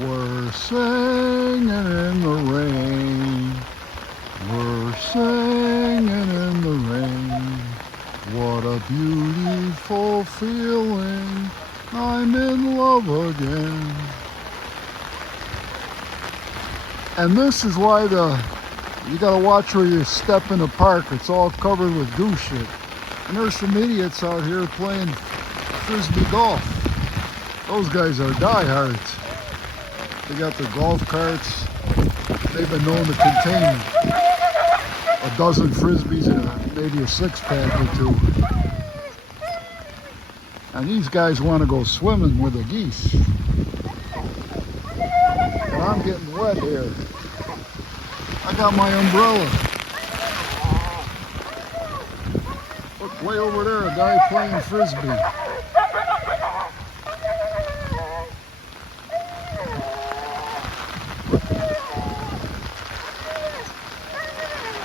We're singing in the rain. We're singing in the rain. What a beautiful feeling. I'm in love again. And this is why you gotta watch where you step in the park. It's all covered with goose shit. And there's some idiots out here playing frisbee golf. Those guys are diehards. They got their golf carts. They've been known to contain a dozen frisbees and maybe a six-pack or two. And these guys want to go swimming with the geese. And I'm getting wet here. I got my umbrella. Look way over there, a guy playing frisbee.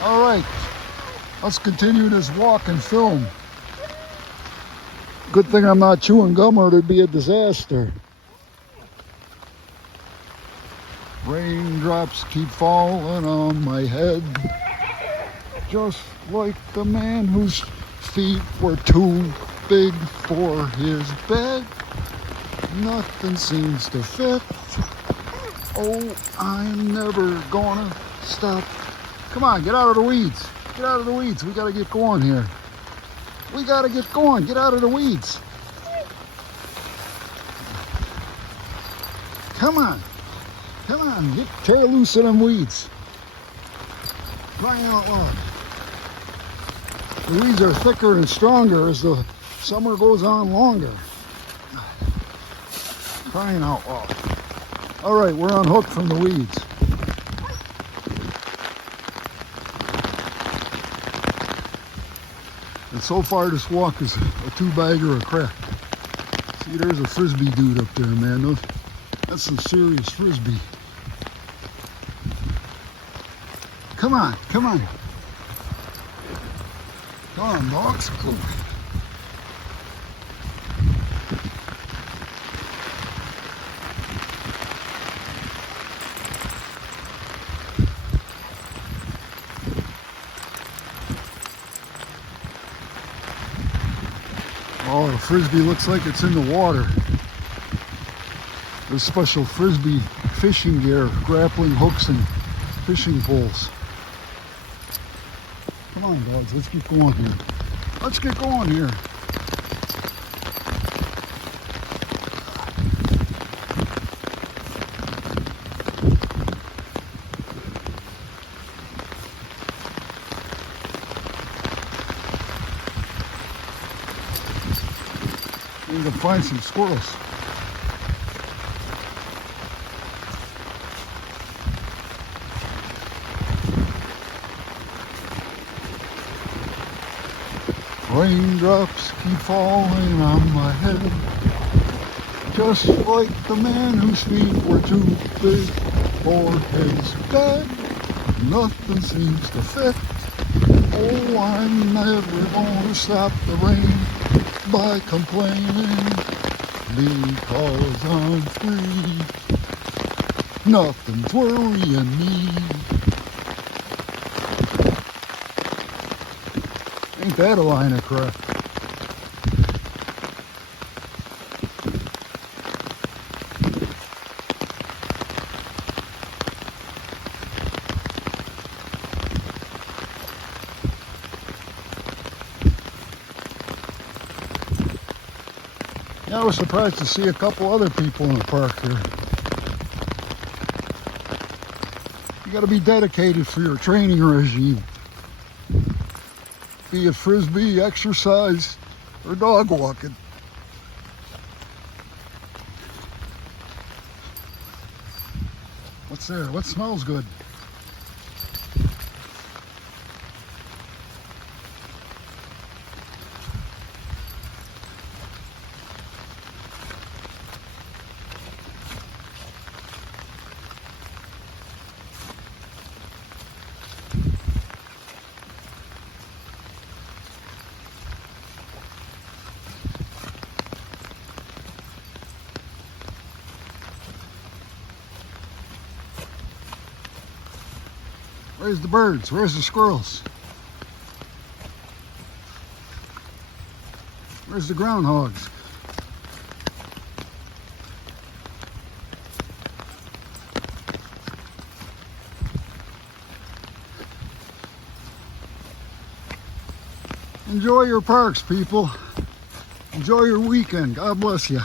All right, let's continue this walk and film. Good thing I'm not chewing gum or it'd be a disaster. Raindrops keep falling on my head, just like the man whose feet were too big for his bed. Nothing seems to fit. Oh, I'm never gonna stop. Come on, get out of the weeds. Get out of the weeds. We gotta get going here. We gotta get going. Get out of the weeds. Come on. Come on. Tear loose of them weeds. Crying out loud. The weeds are thicker and stronger as the summer goes on longer. Crying out loud. All right, we're unhooked from the weeds. And so far this walk is a two-bagger of crap. See, there's a frisbee dude up there, man. That's some serious frisbee. Come on, come on. Come on, dogs. Oh, the frisbee looks like it's in the water. There's special frisbee fishing gear, grappling hooks and fishing poles. Come on, dogs, let's get going here. Let's get going here. We can find some squirrels. Raindrops keep falling on my head, just like the man whose feet were too big for his bed. Nothing seems to fit. Oh, I'm never gonna stop the rain by complaining, because I'm free. Nothing's worrying me. Ain't that a line of crap? Yeah, I was surprised to see a couple other people in the park here. You got to be dedicated for your training regime. Be it frisbee, exercise, or dog walking. What's there? What smells good? Where's the birds? Where's the squirrels? Where's the groundhogs? Enjoy your parks, people. Enjoy your weekend. God bless you.